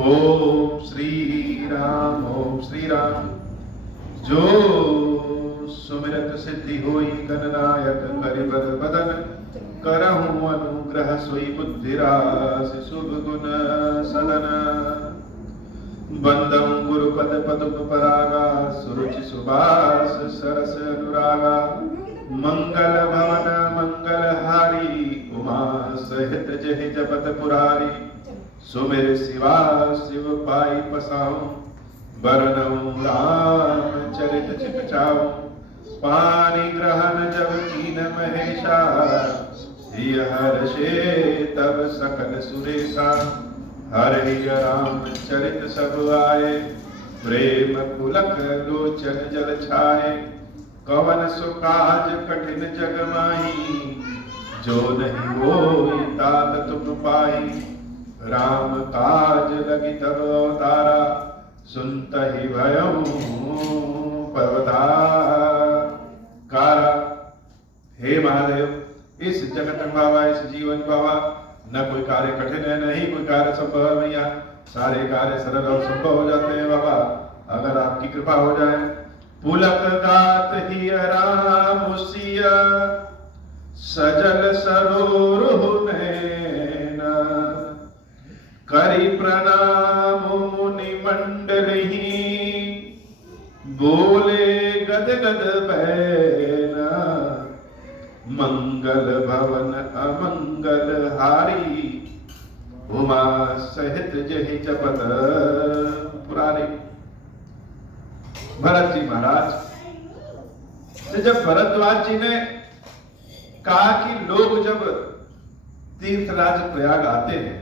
ओम श्री राम ओम श्री राम। जो सुमिरत सिद्धि होई गणनायक करिबर बदन, करहूं अनुग्रह सोई बुद्धिरास शुभ गुण सदन। बंदं गुरुपद पदुप परागा, सुरुचि सुबास सरस अनुरागा। मंगल भवन मंगलहारी, उमा सहित जहि जपत पुरारी। सुमिर शिवा शिव पाई पसाऊं, बरनऊं राम चरित चितचाऊं। पानी ग्रहण जब कीन महेशा, हिय हर्षे तब सकल सुरेशा। हरि राम चरित सब आए, प्रेम पुलक लोचन जल छाए। कवन सुकाज कठिन जग माही, जो नहीं होई तात तुम पाई। राम काज लगी तब अवतारा, सुनतहि भयउ पवतारा। हे महादेव, इस जगत में बाबा, इस जीवन बाबा, न कोई कार्य कठिन है, नहीं कोई कार्य संभव है भैया। सारे कार्य सरल और संभव हो जाते हैं बाबा, अगर आपकी कृपा हो जाए। पुलक गात ही राम सिया, सजल सरोरुह नैना। करि प्रणाम मुनि मंडलहि, बोले गद गद बैना। मंगल भवन अमंगल हारी, उमा सहित जहि जपत पुरारी। भरत जी महाराज, तो जब भरद्वाज जी ने कहा कि लोग जब तीर्थराज प्रयाग आते हैं,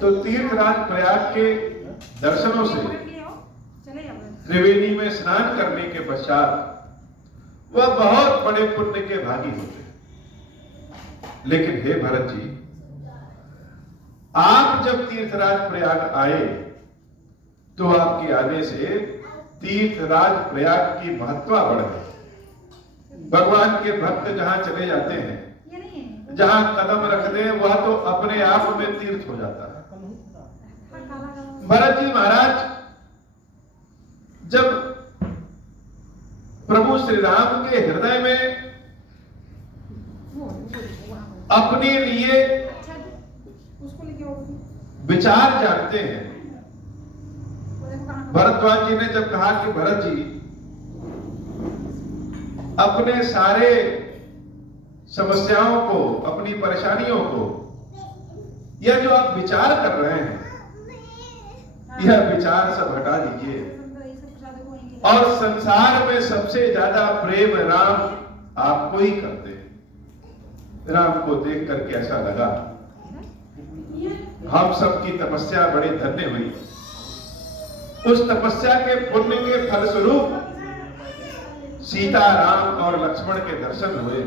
तो तीर्थराज प्रयाग के दर्शनों से त्रिवेणी में स्नान करने के पश्चात वह बहुत बड़े पुण्य के भागी होते हैं। लेकिन हे भरत जी, आप जब तीर्थराज प्रयाग आए, तो आपके आने से तीर्थराज प्रयाग की महत्ता बढ़ गई। भगवान के भक्त जहां चले जाते हैं, जहां कदम रख दे, वह तो अपने आप में तीर्थ हो जाता है। भरत जी महाराज जब प्रभु श्री राम के हृदय में अपने लिए विचार जानते हैं, भरद्वाज जी ने जब कहा कि भरत जी, अपने सारे समस्याओं को, अपनी परेशानियों को, यह जो आप विचार कर रहे हैं, यह विचार सब हटा दीजिए और संसार में सबसे ज्यादा प्रेम राम आपको ही करते हैं। राम को देख करके ऐसा लगा, हम सबकी तपस्या बड़ी धन्य हुई। उस तपस्या के पुण्य के फलस्वरूप सीता, राम और लक्ष्मण के दर्शन हुए।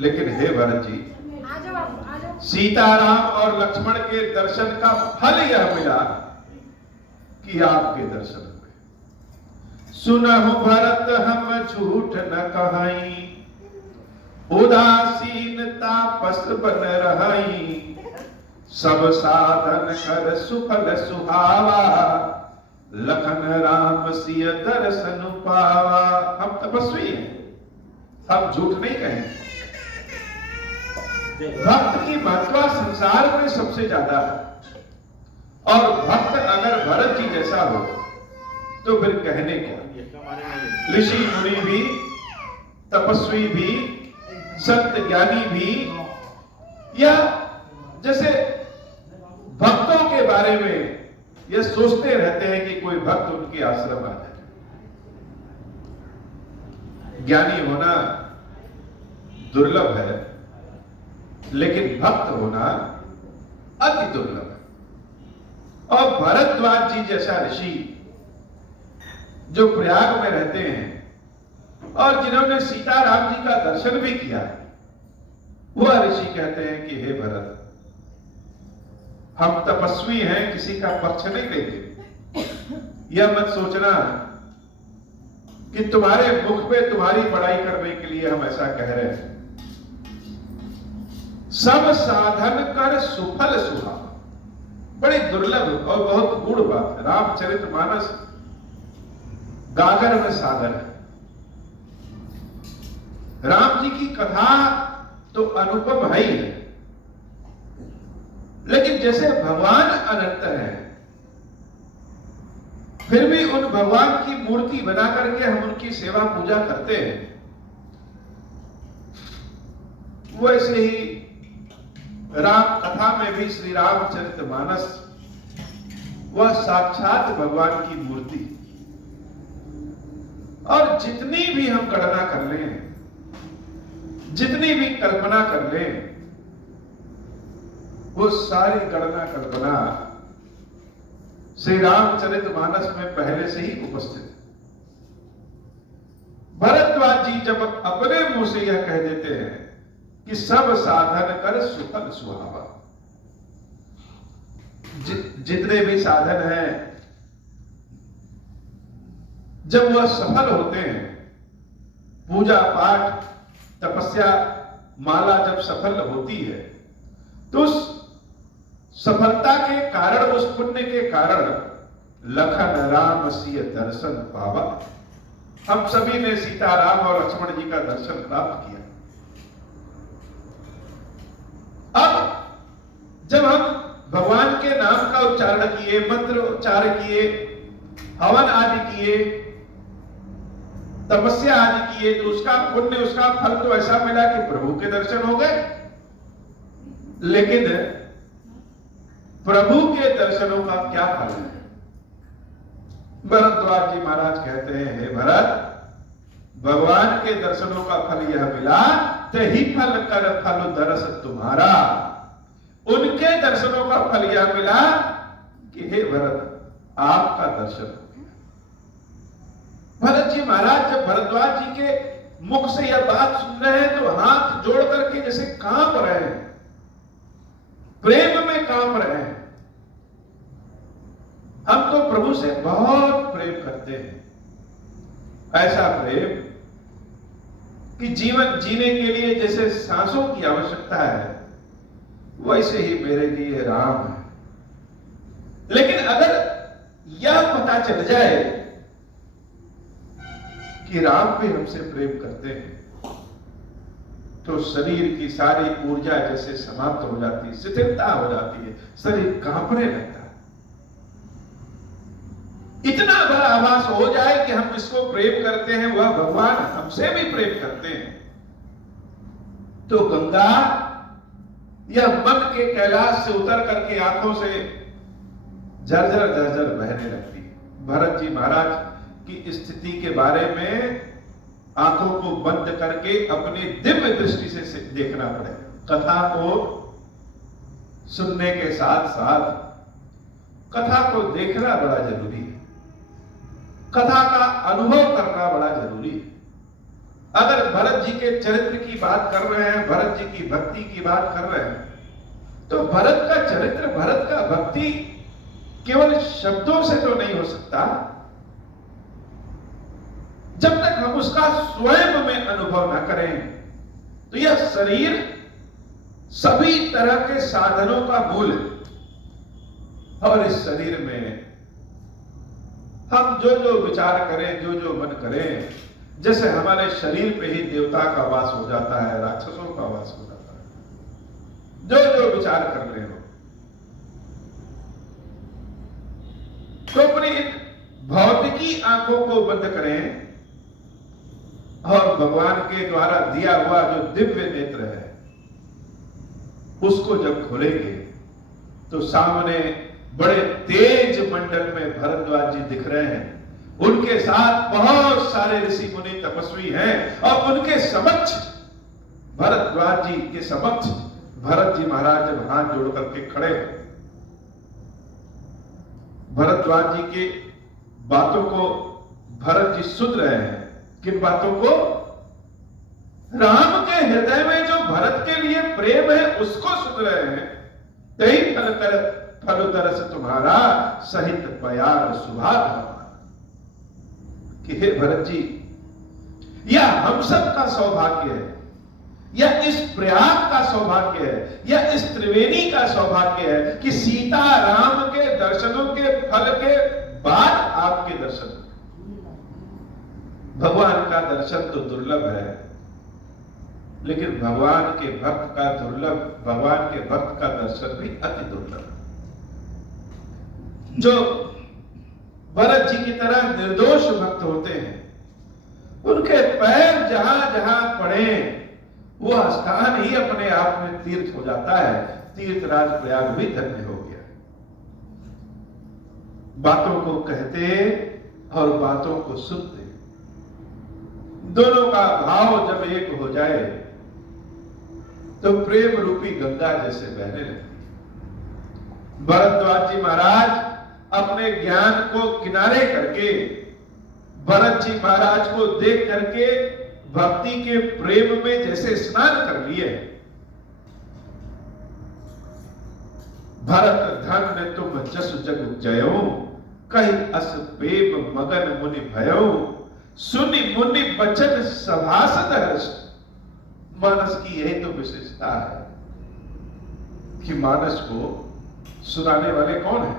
लेकिन हे भरत जी, सीता, राम और लक्ष्मण के दर्शन का फल यह मिला कि आपके दर्शन हुए। सुनहु भरत हम झूठ न कहाई, उदासीन तापस बन रहाई। सब साधन कर सुफल सुहावा, लखन राम सिय दर्शन पावा। हम तपस्वी हैं, हम झूठ नहीं कहेंगे। भक्त की महत्ता संसार में सबसे ज्यादा है, और भक्त अगर भरत जी जैसा हो तो फिर कहने क्या। ऋषि मुनि भी, तपस्वी भी, संत ज्ञानी भी, या जैसे भक्तों के बारे में ये सोचते रहते हैं कि कोई भक्त उनके आश्रम आ जाए। ज्ञानी होना दुर्लभ है, लेकिन भक्त होना अति दुर्लभ है। और भरद्वाज जी जैसा ऋषि जो प्रयाग में रहते हैं और जिन्होंने सीता राम जी का दर्शन भी किया, वह ऋषि कहते हैं कि हे भरत, हम तपस्वी हैं, किसी का पक्ष नहीं लेते। यह मत सोचना कि तुम्हारे मुख पे तुम्हारी बड़ाई करने के लिए हम ऐसा कह रहे हैं। सब साधन कर सुफल सुहा, बड़े दुर्लभ और बहुत गूढ़ बात है। रामचरितमानस गागर में सागर है। राम जी की कथा तो अनुपम है ही है, लेकिन जैसे भगवान अनंत है, फिर भी उन भगवान की मूर्ति बना करके हम उनकी सेवा पूजा करते हैं। वैसे ही राम कथा में भी श्री रामचरितमानस वह साक्षात भगवान की मूर्ति, और जितनी भी हम गणना कर लें, जितनी भी कल्पना कर लें, वो सारी गणना कल्पना श्री रामचरितमानस में पहले से ही उपस्थित है। भरद्वाज जी जब अपने मुंह से यह कह देते हैं कि सब साधन कर सुफल सुहावा, जितने भी साधन हैं जब वह सफल होते हैं, पूजा पाठ तपस्या माला जब सफल होती है, तो उस सफलता के कारण, उस पुण्य के कारण लखन राम सिय दर्शन पावा। हम सभी ने सीताराम और लक्ष्मण जी का दर्शन प्राप्त किया। अब जब हम भगवान के नाम का उच्चारण किए, मंत्र उच्चार किए, हवन आदि किए, तपस्या आदि किए, तो उसका पुण्य, उसका फल तो ऐसा मिला कि प्रभु के दर्शन हो गए। लेकिन प्रभु के दर्शनों का क्या फल है? भरद्वाज जी महाराज कहते हैं, हे भरत, भगवान के दर्शनों का फल यह मिला, तही फल कर फल दरस तुम्हारा। उनके दर्शनों का फल यह मिला कि हे भरत, आपका दर्शन हो गया। भरत जी महाराज जब भरद्वाज जी के मुख से यह बात सुन रहे हैं, तो हाथ जोड़ करके जैसे कांप रहे हैं, प्रेम में कांप रहे हैं। हम तो प्रभु से बहुत प्रेम करते हैं, ऐसा प्रेम कि जीवन जीने के लिए जैसे सांसों की आवश्यकता है, वैसे ही मेरे लिए राम है। लेकिन अगर यह पता चल जाए कि राम भी हमसे प्रेम करते हैं, तो शरीर की सारी ऊर्जा जैसे समाप्त हो जाती है, शिथिलता हो जाती है, शरीर कांपने लगता है। इतना बड़ा आभास हो जाए कि हम जिसको प्रेम करते हैं वह भगवान हमसे भी प्रेम करते हैं, तो गंगा यह मन के कैलाश से उतर करके आंखों से झरझर झरझर बहने लगती है। भरत जी महाराज की स्थिति के बारे में आंखों को बंद करके अपनी दिव्य दृष्टि से देखना पड़ेगा। कथा को सुनने के साथ साथ कथा को देखना बड़ा जरूरी है, कथा का अनुभव करना बड़ा जरूरी है। अगर भरत जी के चरित्र की बात कर रहे हैं, भरत जी की भक्ति की बात कर रहे हैं, तो भरत का चरित्र, भरत का भक्ति केवल शब्दों से तो नहीं हो सकता, जब तक हम उसका स्वयं में अनुभव न करें। तो यह शरीर सभी तरह के साधनों का मूल है, और इस शरीर में हम जो जो विचार करें, जो जो मन करें, जैसे हमारे शरीर पे ही देवता का वास हो जाता है, राक्षसों का वास हो जाता है, जो जो विचार कर रहे हो, तो अपनी भौतिकी आंखों को बंद करें और भगवान के द्वारा दिया हुआ जो दिव्य नेत्र है उसको जब खोलेंगे, तो सामने बड़े तेज मंडल में भरद्वाज जी दिख रहे हैं। उनके साथ बहुत सारे ऋषि मुनि तपस्वी हैं, और उनके समक्ष, भरद्वाज जी के समक्ष भरत जी महाराज जब हाथ जोड़ करके खड़े हैं, भरद्वाज जी के बातों को भरत जी सुन रहे हैं। किन बातों को? राम के हृदय में जो भरत के लिए प्रेम है उसको सुन रहे हैं। तई फल कर फल दरस तुम्हारा सहित प्यार सुभाग, कि हे भरत जी, यह हम सब का सौभाग्य है, यह इस प्रयाग का सौभाग्य है, यह इस त्रिवेणी का सौभाग्य है कि सीता राम के दर्शनों के फल के बाद आपके दर्शन। भगवान का दर्शन तो दुर्लभ है, लेकिन भगवान के भक्त का दर्शन भी अति दुर्लभ है। जो भरत जी की तरह निर्दोष भक्त होते हैं, उनके पैर जहां जहां पड़े वह स्थान ही अपने आप में तीर्थ हो जाता है। तीर्थराज प्रयाग भी धन्य हो गया। बातों को कहते और बातों को सुनते, दोनों का भाव जब एक हो जाए तो प्रेम रूपी गंगा जैसे बहने लगती है। भरद्वाज जी महाराज अपने ज्ञान को किनारे करके, भरत जी महाराज को देख करके भक्ति के प्रेम में जैसे स्नान कर लिए। भरत धन्य तुम जस जग जयो, कहीं अस पेप मगन मुनि भयो, सुनि मुनि बचन सभासद हर्ष। मानस की यही तो विशेषता है कि मानस को सुनाने वाले कौन है?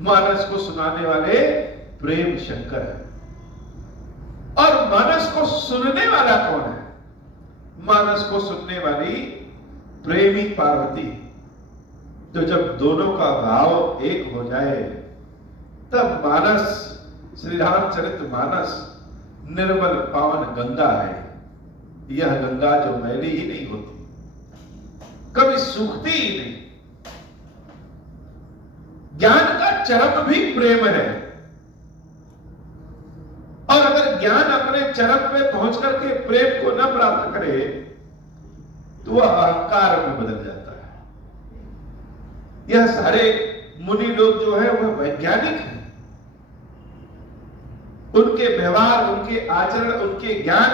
मानस को सुनाने वाले प्रेम शंकर है। और मानस को सुनने वाला कौन है? मानस को सुनने वाली प्रेमी पार्वती। तो जब दोनों का भाव एक हो जाए तब मानस, श्री रामचरित मानस निर्मल पावन गंगा है। यह गंगा जो मैली ही नहीं होती, कभी सूखती ही नहीं। ज्ञान का चरम भी प्रेम है, और अगर ज्ञान अपने चरम पे पहुंच करके प्रेम को न प्राप्त करे तो वह अहंकार में बदल जाता है। यह सारे मुनि लोग जो है वह वैज्ञानिक हैं। उनके व्यवहार, उनके आचरण, उनके ज्ञान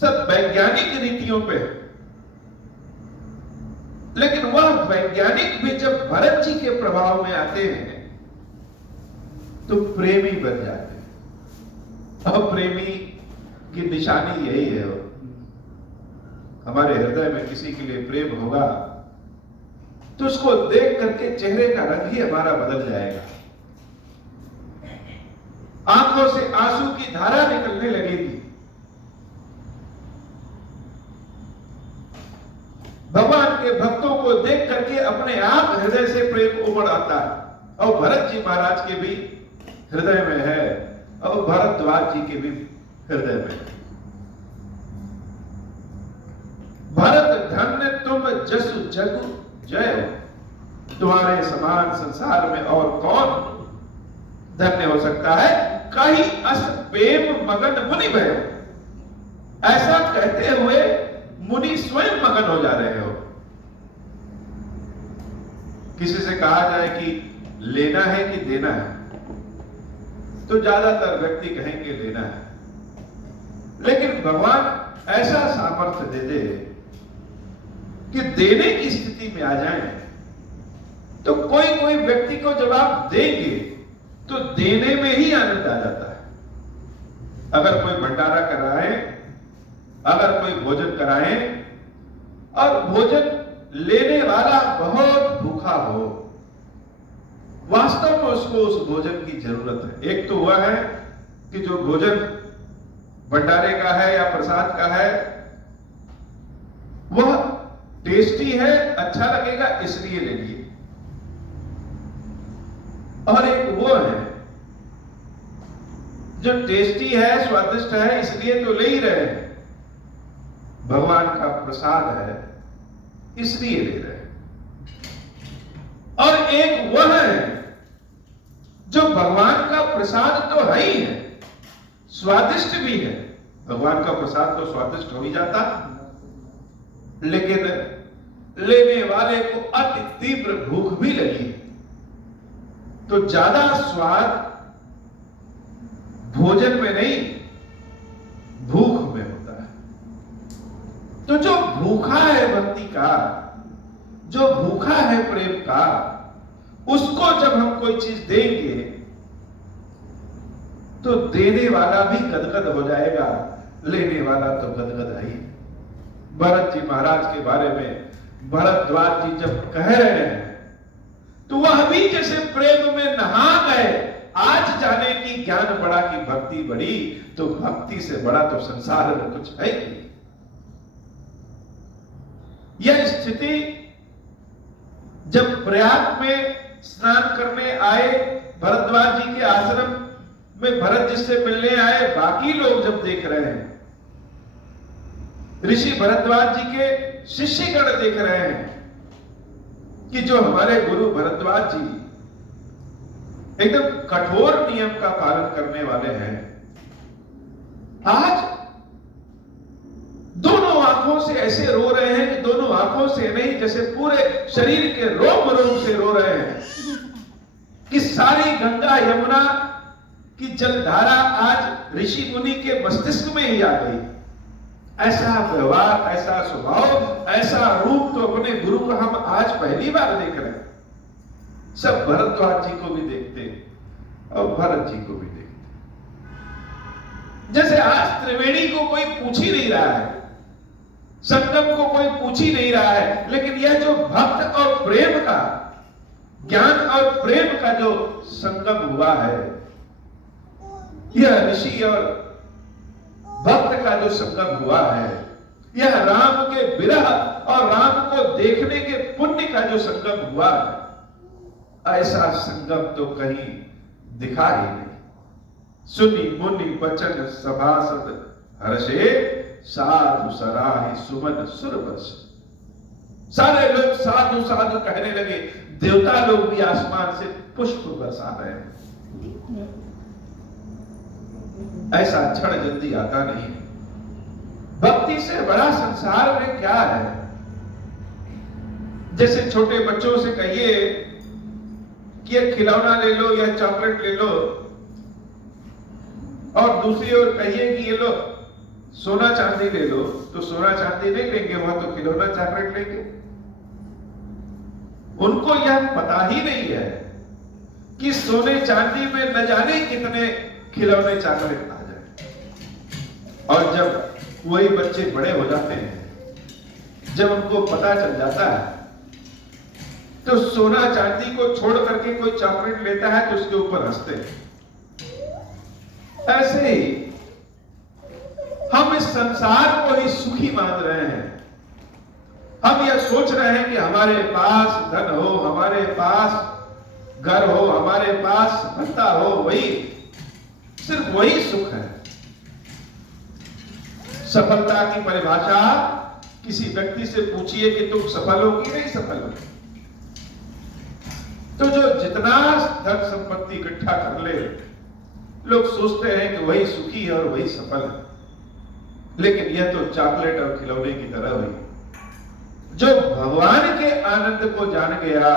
सब वैज्ञानिक रीतियों पे है। लेकिन वह वैज्ञानिक भी जब भरत जी के प्रभाव में आते हैं तो प्रेमी बन जाते हैं। अब प्रेमी की निशानी यही है। हमारे हृदय में किसी के लिए प्रेम होगा तो उसको देख करके चेहरे का रंग ही हमारा बदल जाएगा। आंखों से आंसू की धारा निकलने लगेगी। भगवान के भक्तों को देख करके अपने आप हृदय से प्रेम उमड़ आता है। और भरत जी महाराज के भी हृदय में है, और भरद्वाज जी के भी हृदय में है। भरत धन्य तुम जसु जग जय, तुम्हारे समान संसार में और कौन धन्य हो सकता है? कहीं अस प्रेम मगन मुनि भय। ऐसा कहते हुए मुनि स्वयं मगन हो जा रहे हो। किसी से कहा जाए कि लेना है कि देना है, तो ज्यादातर व्यक्ति कहेंगे लेना है। लेकिन भगवान ऐसा सामर्थ्य दे दे कि देने की स्थिति में आ जाए, तो कोई कोई व्यक्ति को जब आप देंगे तो देने में ही आनंद आ जाता है। अगर कोई भंडारा कराए, अगर कोई भोजन कराए और भोजन लेने वाला बहुत भूखा हो, वास्तव में उसको उस भोजन की जरूरत है। एक तो वह है कि जो भोजन भंडारे का है या प्रसाद का है वह टेस्टी है, अच्छा लगेगा इसलिए ले लिए। और एक वो है जो टेस्टी है, स्वादिष्ट है, इसलिए तो ले ही रहे हैं। भगवान का प्रसाद है इसलिए ले रहे हैं। और एक वह है जो भगवान का प्रसाद तो है ही है, स्वादिष्ट भी है। भगवान का प्रसाद तो स्वादिष्ट हो ही जाता, लेकिन लेने वाले को अति तीव्र भूख भी लगी, तो ज्यादा स्वाद भोजन में नहीं भूख में होता है। तो जो भूखा है भक्ति का, जो भूखा है प्रेम का, उसको जब हम कोई चीज देंगे तो देने वाला भी गदगद हो जाएगा, लेने वाला तो गदगद है ही। भरत जी महाराज के बारे में भरद्वाज जी जब कह रहे हैं तो वह भी जैसे प्रेम में नहा गए। आज जाने की ज्ञान बड़ा की भक्ति बड़ी, तो भक्ति से बड़ा तो संसार में कुछ है ही नहीं। यह स्थिति जब प्रयाग में स्नान करने आए, भरद्वाज जी के आश्रम में भरत जी से मिलने आए, बाकी लोग जब देख रहे हैं, ऋषि भरद्वाज जी के शिष्यगण देख रहे हैं कि जो हमारे गुरु भरद्वाज जी एकदम कठोर नियम का पालन करने वाले हैं, आज दोनों आंखों से ऐसे रो रहे हैं कि दोनों आंखों से नहीं, जैसे पूरे शरीर के रोम रोम से रो रहे हैं कि सारी गंगा यमुना की जलधारा आज ऋषि मुनि के मस्तिष्क में ही आ गई। ऐसा व्यवहार, ऐसा स्वभाव, ऐसा रूप तो अपने गुरु का हम आज पहली बार देख रहे हैं। सब भरद्वाज जी को भी देखते और भरत जी को भी देखते, जैसे आज त्रिवेणी को कोई पूछ ही नहीं रहा है, संगम को कोई पूछ ही नहीं रहा है, लेकिन यह जो भक्त और प्रेम का, ज्ञान और प्रेम का जो संगम हुआ है, यह ऋषि और भक्त का जो संगम हुआ है, यह राम के विरह और राम को देखने के पुण्य का जो संगम हुआ है, ऐसा संगम तो कहीं दिखा ही नहीं। सुनी मुनि वचन सभासद हर्षे, साधु सराहि सुमन सुरबस। सारे लोग साधु साधु कहने लगे, देवता लोग भी आसमान से पुष्प बरसा रहे हैं। ऐसा क्षण जल्दी आता नहीं है। भक्ति से बड़ा संसार में क्या है? जैसे छोटे बच्चों से कहिए कि ये खिलौना ले लो या चॉकलेट ले लो, और दूसरी ओर कहिए कि ये लो सोना चांदी ले लो, तो सोना चांदी नहीं लेंगे, वहां तो खिलौना चॉकलेट लेंगे। उनको यह पता ही नहीं है कि सोने चांदी में न जाने कितने खिलौने चॉकलेट आ जाए। और जब वही बच्चे बड़े हो जाते हैं, जब उनको पता चल जाता है, तो सोना चांदी को छोड़ करके कोई चॉकलेट लेता है तो उसके ऊपर हंसते हैं। ऐसे ही हम इस संसार को ही सुखी मान रहे हैं। हम यह सोच रहे हैं कि हमारे पास धन हो, हमारे पास घर हो, हमारे पास सफलता हो, वही सिर्फ वही सुख है। सफलता की परिभाषा किसी व्यक्ति से पूछिए कि तुम सफल हो कि नहीं सफल हो, तो जो जितना धन संपत्ति इकट्ठा कर ले, लोग सोचते हैं कि वही सुखी है और वही सफल है। लेकिन यह तो चॉकलेट और खिलौने की तरह हुई। जो भगवान के आनंद को जान गया,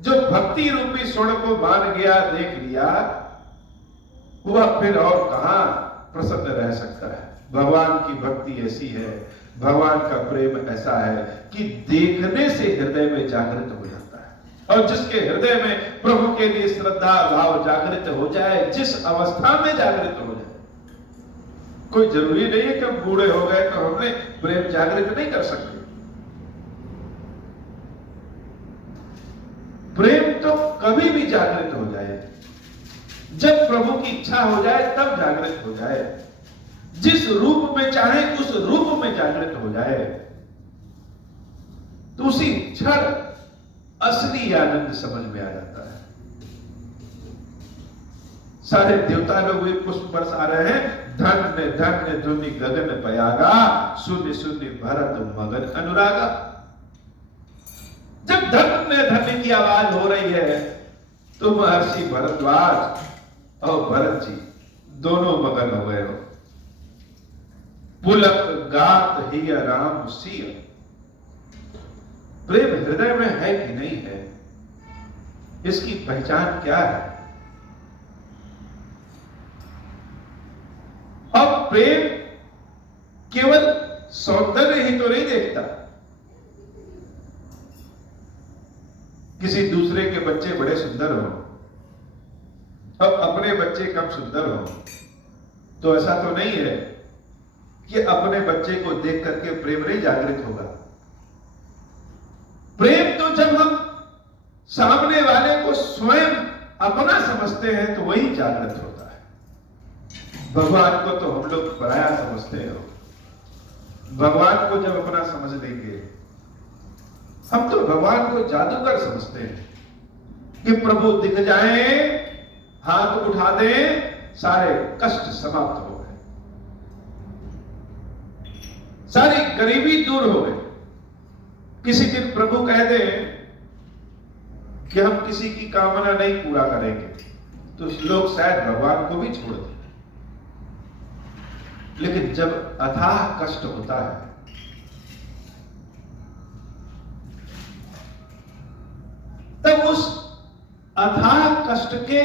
जो भक्ति रूपी स्वर्ण को मान गया, देख लिया, वह फिर और कहां प्रसन्न रह सकता है। भगवान की भक्ति ऐसी है, भगवान का प्रेम ऐसा है कि देखने से हृदय में जागृत हो जाता है। और जिसके हृदय में प्रभु के लिए श्रद्धा भाव जागृत हो जाए, जिस अवस्था में जागृत हो जाए, कोई जरूरी नहीं है कि हम बूढ़े हो गए तो हमने प्रेम जागृत नहीं कर सकते। प्रेम तो कभी भी जागृत हो जाए, जब प्रभु की इच्छा हो जाए तब जागृत हो जाए। जिस रूप में चाहे उस रूप में जागृत हो जाए, तो उसी क्षण असली आनंद समझ में आ जाता है। सारे देवता लोग भी पुष्प बरसा रहे हैं। धन्य धन्य धुनि गगन पयागा, सुनि सुनि भरत मगन अनुरागा। जब धन्य धन्य की आवाज हो रही है, तो महर्षि भरद्वाज और भरत जी दोनों मगन हो गए हो। पुलक गात ही राम सिय। प्रेम हृदय में है कि नहीं है, इसकी पहचान क्या है? अब प्रेम केवल सौंदर्य ही तो नहीं देखता। किसी दूसरे के बच्चे बड़े सुंदर हो, अब अपने बच्चे कम सुंदर हो, तो ऐसा तो नहीं है कि अपने बच्चे को देख करके प्रेम नहीं जागृत होगा। प्रेम तो जब हम सामने वाले को स्वयं अपना समझते हैं तो वही जागृत होता है। भगवान को तो हम लोग पराया समझते हैं। भगवान को जब अपना समझ लेंगे, हम तो भगवान को जादूगर समझते हैं कि प्रभु दिख जाए, हाथ उठा दे, सारे कष्ट समाप्त हो गए, सारी गरीबी दूर हो गई। किसी दिन प्रभु कह दे कि हम किसी की कामना नहीं पूरा करेंगे, तो लोग शायद भगवान को भी छोड़ दें। लेकिन जब अथाह कष्ट होता है, तब उस अथाह कष्ट के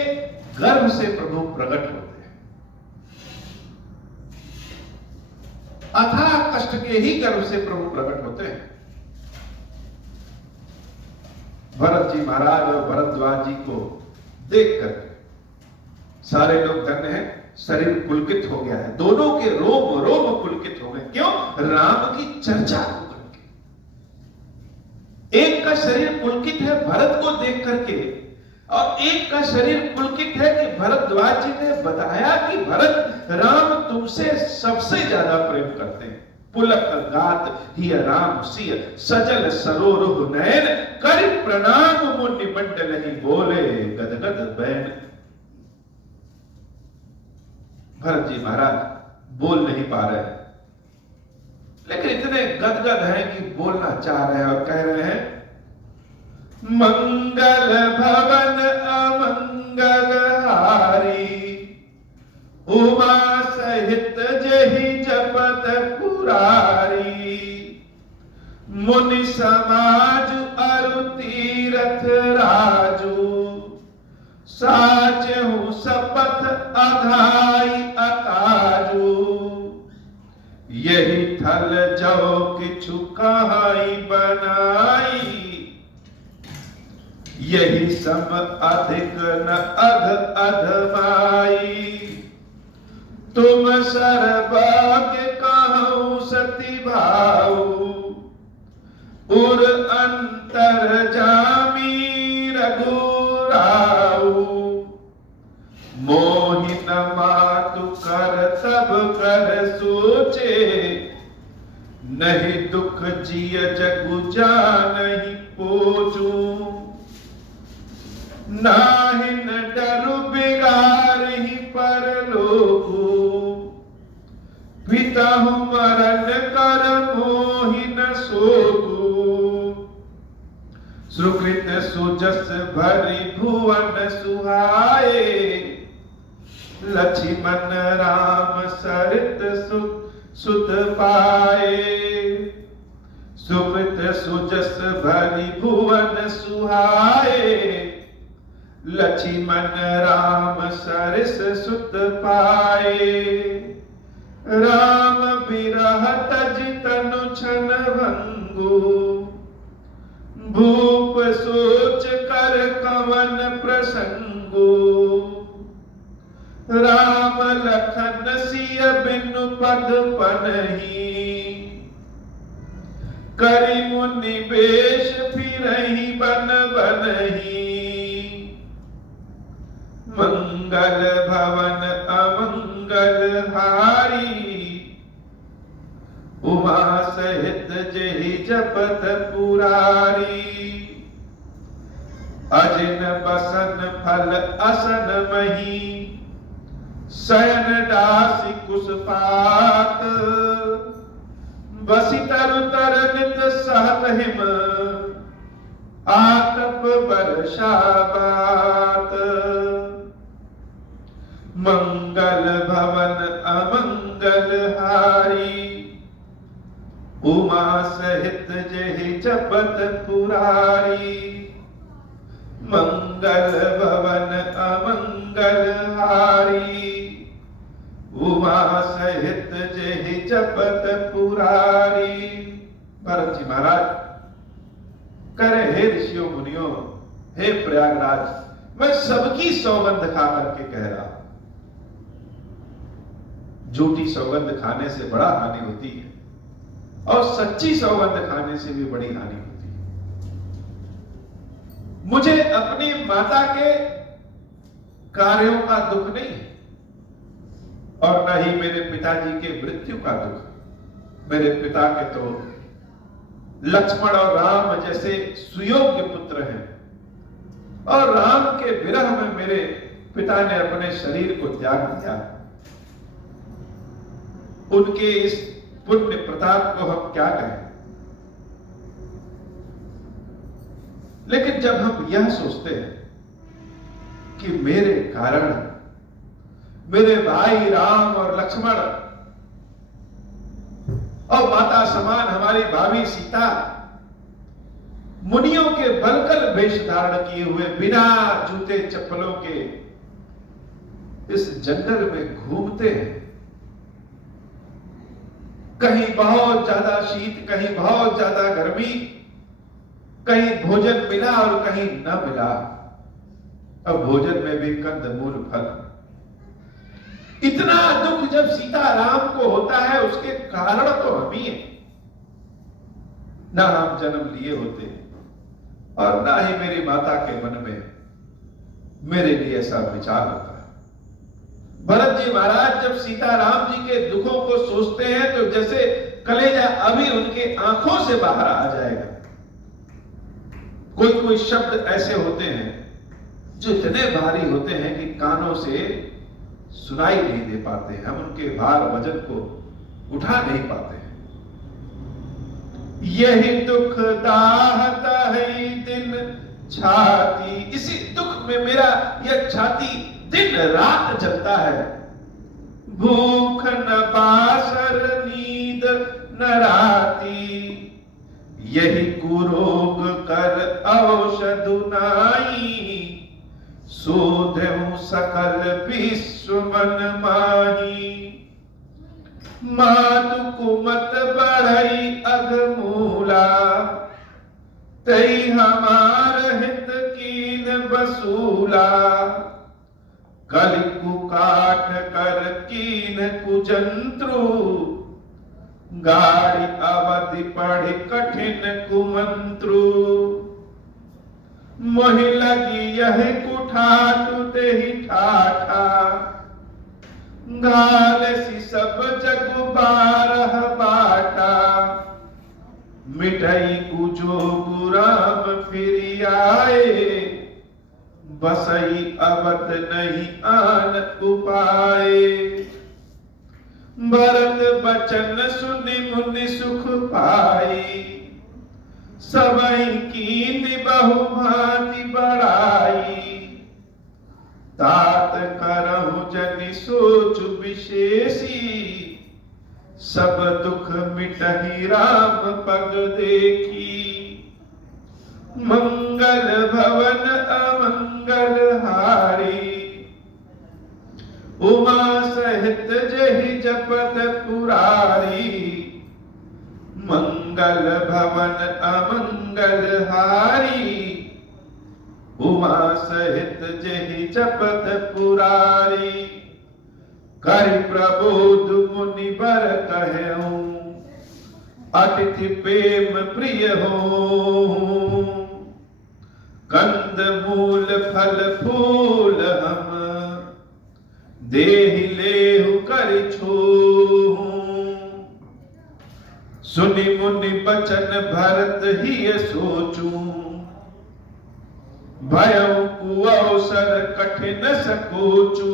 गर्भ से प्रभु प्रकट होते हैं। अथाह कष्ट के ही गर्भ से प्रभु प्रकट होते हैं। भरत जी महाराज और भरद्वाज जी को देखकर सारे लोग धन्य हैं, शरीर पुलकित हो गया है, दोनों के रोम रोम पुलकित हो गए। क्यों? राम की चर्चा हो करके। एक का शरीर पुलकित है भरत को देख करके, और एक का शरीर पुलकित है कि भरद्वाज जी ने बताया कि भरत, राम तुमसे सबसे ज्यादा प्रेम करते हैं। पुलक गात ही राम सिय सजल सरोरुह नयन, कर प्रणाम मुनि मंडल ही बोले गदगद बैन। भरत जी महाराज बोल नहीं पा रहे हैं, लेकिन इतने गदगद हैं कि बोलना चाह रहे हैं और कह रहे हैं, मंगल भवन अमंगल हारी, उमा सहित जहि जपत पुरारी, मुनि समाज अरु तीरथ राजू, साचहु सपथ अघाई अकाजू, यही थल जो किछु कहाई बनाई, यही सम अधिक न अध अधमाई, तुम सर्वज्ञ कहूं सती भाऊ, उर अंतर जामी रघुराऊ, मोहिन मातु कर तब कर सोचे, नहीं दुख जिय जगु जानहि पोचू, नाहिन डरु बिगारहि परलोकु, पिताहु मरण कर मोहिन सोकु, सुकृत सुजस भरि भुवन सुहाए, लक्ष्मण राम सरित सुत पाए, सुकृत सुजस भरि भुवन सुहाए, लक्ष्मण राम सरिस सुत पाए, राम बिरह तजि तनु छन भंगु, भूप सोच कर कवन प्रसंगु, राम लखन सिय बिनु पद पनहि, करि मुनि बेश फिरहि बन बनहि, मंगल भवन अमंगल हारी, उमा सहित जेहि जपत पुरारी, अजिन बसन फल असन मही, शयन दासी कुसपात, बसी तरु तर नित सहत हिम, आतप बरषा बात, मंगल भवन अमंगल हारी, उमा सहित जेहि जपत पुरारी, मंगल भवन अमंगल हारी, उमा सहित जेहि जपत पुरारी। भरत जी महाराज करे, हे ऋषियों मुनियों, हे प्रयागराज, मैं सबकी सौगंध खा करके कह रहा हूं, झूठी सौगंध खाने से बड़ा हानि होती है, और सच्ची सौगंध खाने से भी बड़ी हानि होती है। मुझे अपनी माता के कार्यों का दुख नहीं है और न ही मेरे पिताजी के मृत्यु का दुख। मेरे पिता के तो लक्ष्मण और राम जैसे सुयोग्य पुत्र हैं और राम के विरह में मेरे पिता ने अपने शरीर को त्याग दिया। उनके इस पुण्य प्रताप को हम क्या कहें। लेकिन जब हम यह सोचते हैं कि मेरे कारण मेरे भाई राम और लक्ष्मण और माता समान हमारी भाभी सीता मुनियों के बलकर वेश धारण किए हुए बिना जूते चप्पलों के इस जंगल में घूमते हैं, कहीं बहुत ज्यादा शीत, कहीं बहुत ज्यादा गर्मी, कहीं भोजन मिला और कहीं न मिला। अब भोजन में भी कंदमूल फल। इतना दुख जब सीता राम को होता है उसके कारण तो हम ही हैं। ना हम जन्म लिए होते और ना ही मेरी माता के मन में मेरे लिए ऐसा विचार होता है। भरत जी महाराज जब सीता राम जी के दुखों को सोचते हैं तो जैसे कलेजा अभी उनके आंखों से बाहर आ जाएगा। कोई कोई शब्द ऐसे होते हैं जो इतने भारी होते हैं कि कानों से सुनाई नहीं दे पाते हैं, हम उनके भार वजन को उठा नहीं पाते हैं। यही दुख दाहत है दिन छाती, इसी दुख में मेरा यह छाती दिन रात जलता है। भूख न बासर नींद न राती, यही कुरोग कर औषध नाई। सोधेहु सकल विश्व मन माही, मातु कुमत बढ़ई अगमूला। तई हमार हित कीन बसूला, कलि कुकाठ कर कीन कुजंत्रु। गाड़ी अवधि पढ़ कठिन कुमंत्रु, मोहि लगी यह कुठाटु तेहि ठाठा। गाल सी सब जग बारह बाटा, मिठाई कुजो गुराम फिर आए। बसई अवत नहीं आन उपाय, भरत बचन सुनि मुनि सुख पाई। सबई कीन बहु भांति बढ़ाई, तात करहु जनि सोच विशेषी। सब दुख मिटहि राम पग देखी, मंगल भवन अमंगल हारी। उमा सहित जहि जपत पुरारी, मंगल भवन अमंगल हारी। उमा सहित जहि जपत पुरारी, करि प्रबोध मुनि बर कहऊं। अतिथि प्रेम प्रिय हो, कंद मूल फल फूल हम। देहि लेहु करि छोहूं, सुनि मुनि बचन भरत ही सोचूं। भयउ कुअवसर कठिन सकोचू,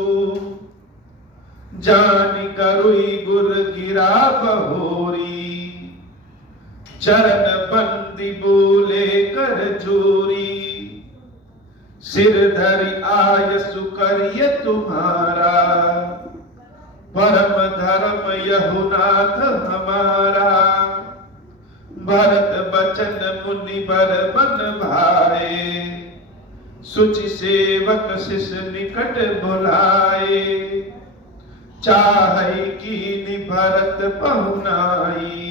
जानि करुई गुर गिरा बहोरी। चरण बंदी बोले कर जोरी, सिर धरि आयसु करिय तुम्हारा। परम धर्म यहुनाथ हमारा, भरत बचन मुनि बर बन भाए। सुचि सेवक शिष निकट बुलाए, चाहै कीनि भरत पहुनाई।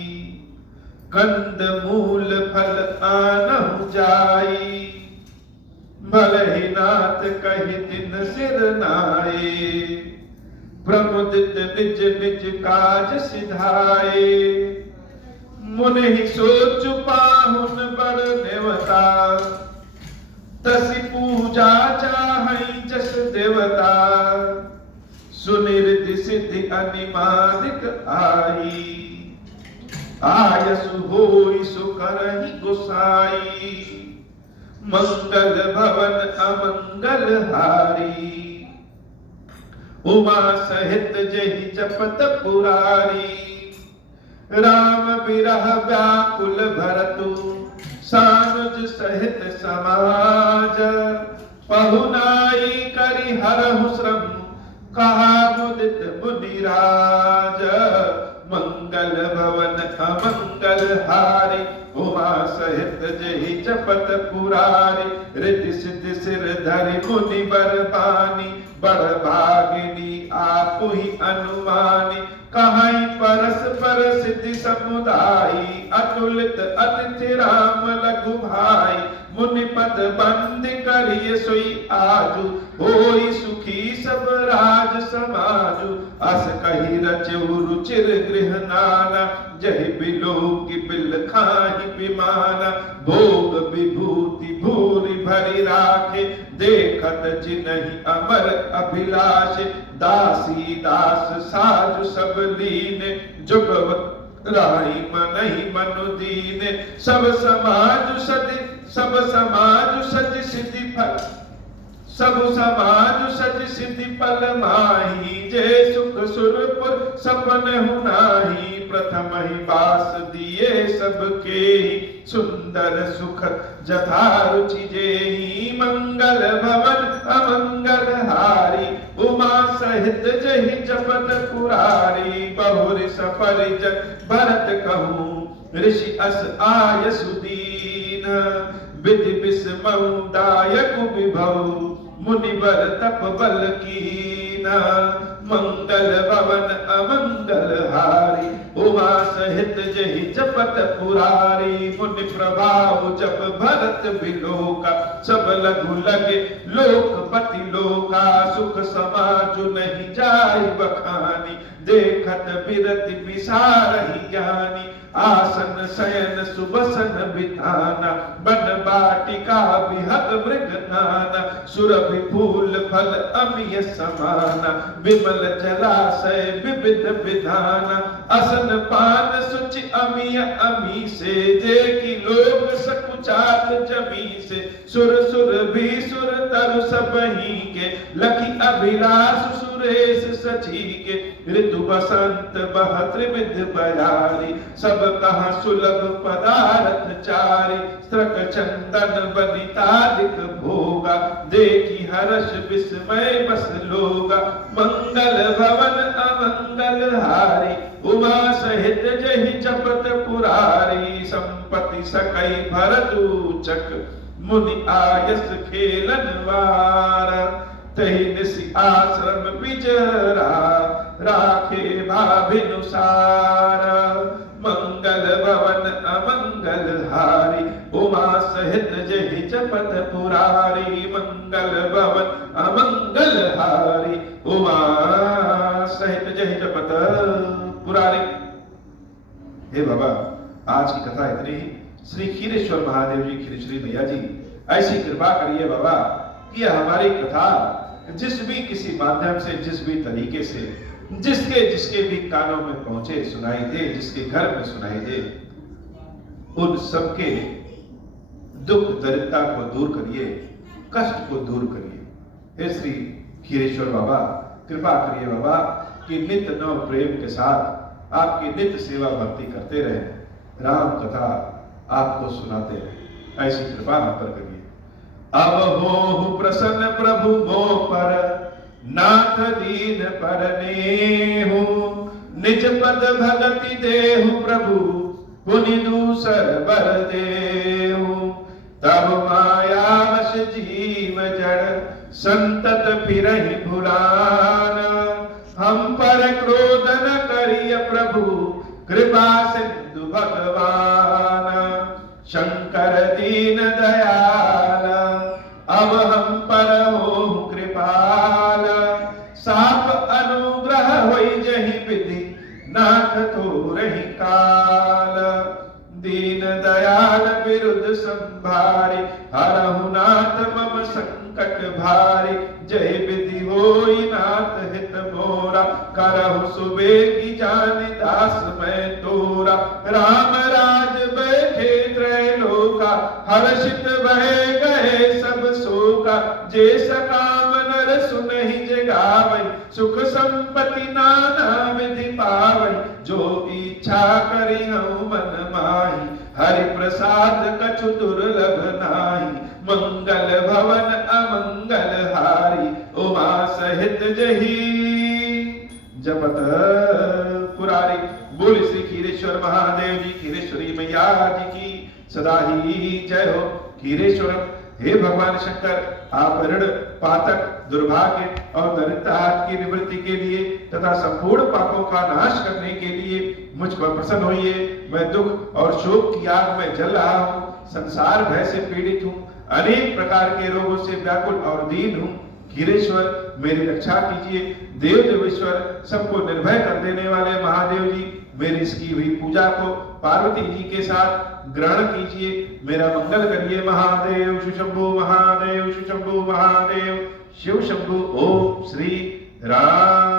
कंद मूल फल आनहु जाई, भलहि नाथ कहि दिन सिर नाए। प्रमुदित निज निज काज सिधाए, मुनि सोच पाहुन बड़ देवता। तसी पूजा चाहई जस देवता, सुनिर्धि सिद्धि अनिमादिक आई। आयसु होई सु करहि गोसाई, मंगल भवन अमंगल हारी। उमा सहित जहि जपत पुरारी, राम बिरह व्याकुल भरतु, सानुज सहित समाज। पहुनाई करि हरहु श्रम, कहा मुदित मुनिराज। मंगल भवन अमंगल हारी, उमा सहित जहि जपत पुरारी। रिद्धि सिद्धि सिर धरि मुनि बर बानी, बड़ भागिनी आपु ही अनुमानी। कहाई परस्पर सिद्धि समुदायी, अतुलित अतिथि राम लघु भाई। मुनि पद बंद करिय सोई आजु, होई सुखी सब राज समाजु। अस कही रचउ रुचिर गृह नाना, जहि बिलो की बिल खाहि विमाना। भोग विभूति भूरि भरि राखे, देखत जिनहि अमर अभिलाष। दासी दास साजु सब लीने, जुगवत राई मनहि मनु दीने। सब समाज सज सिद्धि फल, सब समाज सज सिद्धि फल माही। जय सुख सुरपुर सपन हुनाही, प्रथम ही बास दिए सबके। सुंदर सुख जथा रुचि जेहि, मंगल भवन अमंगल हारी। उमा सहित जहि जपत पुरारी, बहुरि सपरिजन भरत कहूँ। ऋषि अस आयसु दीन, विधि विस्मऊ दायक विभव। मुनिवर तप बल कीना, मंगल भवन अमंगल हारी। उमा सहित जहि जपत पुरारी, मुनि प्रभाव जप भरत बिलोका। सब लघु लगे लोकपति लोका, सुख समाजु नहीं जाय बखानी। देखत बिरति बिसारहि ज्ञानी, आसन शयन सुबसन बिताना। बन बाटिका बिहग मृग नाना, सुरभि फूल फल अमिय समाना। विमल जलाशय विविध विधाना, असन पान सुचि अमिय अमी से। देखी लोग सकुचात जमी से, सुर सुर भी सुर तरु सबही के। लखी अभिलाष सुरेश सची के, ऋतु बसंत बह त्रिविध बयारी। सब कहा सुलभ पदार्थ चारी, स्त्रक चंदन बनितादिक भोगा। देखी हर्ष विस्मय बस लोगा, मंगल भवन अमंगल हारी। उमा सहित जहि जपत पुरारी, संपत्ति सकई भरतूचक। मुनि आयस खेलन वारा, तहि निसि आश्रम बिचरा। राखे भाभिनुसार, मंगल भवन अमंगल हारी। उमा सहित जहि जपत पुरारी, मंगल भवन अमंगल हारी। उमा सहित जहि जपत पुरारी। हे बाबा, आज की कथा इतनी ही। श्री खीरेश्वर महादेव जी, खीरेश्वरी मैया जी ऐसी कृपा करिए बाबा कि हमारी कथा जिस भी किसी माध्यम से, जिस भी तरीके से, जिसके भी कानों में पहुंचे, सुनाई दे, जिसके घर में सुनाई दे, उन सबके दुख दरिद्रता को दूर करिए, कष्ट को दूर करिए। हे श्री खीरेश्वर बाबा, कृपा करिए बाबा कि नित्य नव प्रेम के साथ आपकी नित्य सेवा भक्ति करते रहे, राम कथा आपको सुनाते रहे। ऐसी कृपा हम पर करिए। अब हो प्रसन्न प्रभु मोह पर, नाथ दीन पर नेहु। निज पद भगति देहु प्रभु, पुनि दूसर बर देहु। तब माया वश जीव जड़, संतत फिरहि भुलाना। हम पर क्रोध न करिय प्रभु, कृपा सिंधु भगवान। शंकर दीन दयाल, अब हम पर हो कृपाल। साप अनुग्रह होई जहि विधि, नाथ थोरहि काल। दीन दयाल बिरुद संभारी, हरहु नाथ भारी, जय विधि होई नाथ हित मोरा, करहु सुबेगी जान दास मैं तोरा। राम राज बैठे त्रैलोका, हर्षित बह गए सब शोका, जे सकाम नर सुनहि जगावै, सुख संपत्ति नाना विधि पावै, जो इच्छा करि हऊँ मन माही, हरि प्रसाद कछु दुर्लभ नाही, मंगल भवन अमंगल हारी, उमा सहित जही जपत पुरारी। बोल श्री खीरेश्वर महादेव जी, खीरेश्वरी मैया जी की सदा ही जय हो। खीरेश्वरम, हे भगवान शंकर, आप ऋण पातक दुर्भाग्य और दरिद्रता की निवृत्ति के लिए तथा संपूर्ण पापों का नाश करने के लिए मुझ पर प्रसन्न होइए। मैं दुख और शोक की आग में जल रहा हूँ, संसार भय से पीड़ित हूँ, अनेक प्रकार के रोगों से व्याकुल और दीन हूँ। खीरेश्वर मेरी रक्षा कीजिए। देव देवेश्वर, सबको निर्भय कर देने वाले महादेव जी, मेरी इसकी हुई पूजा को पार्वती जी के साथ ग्रहण कीजिए, मेरा मंगल करिए महादेव। शिवशंभु महादेव, शिवशंभु महादेव, शिव शंभु। ओम श्री राम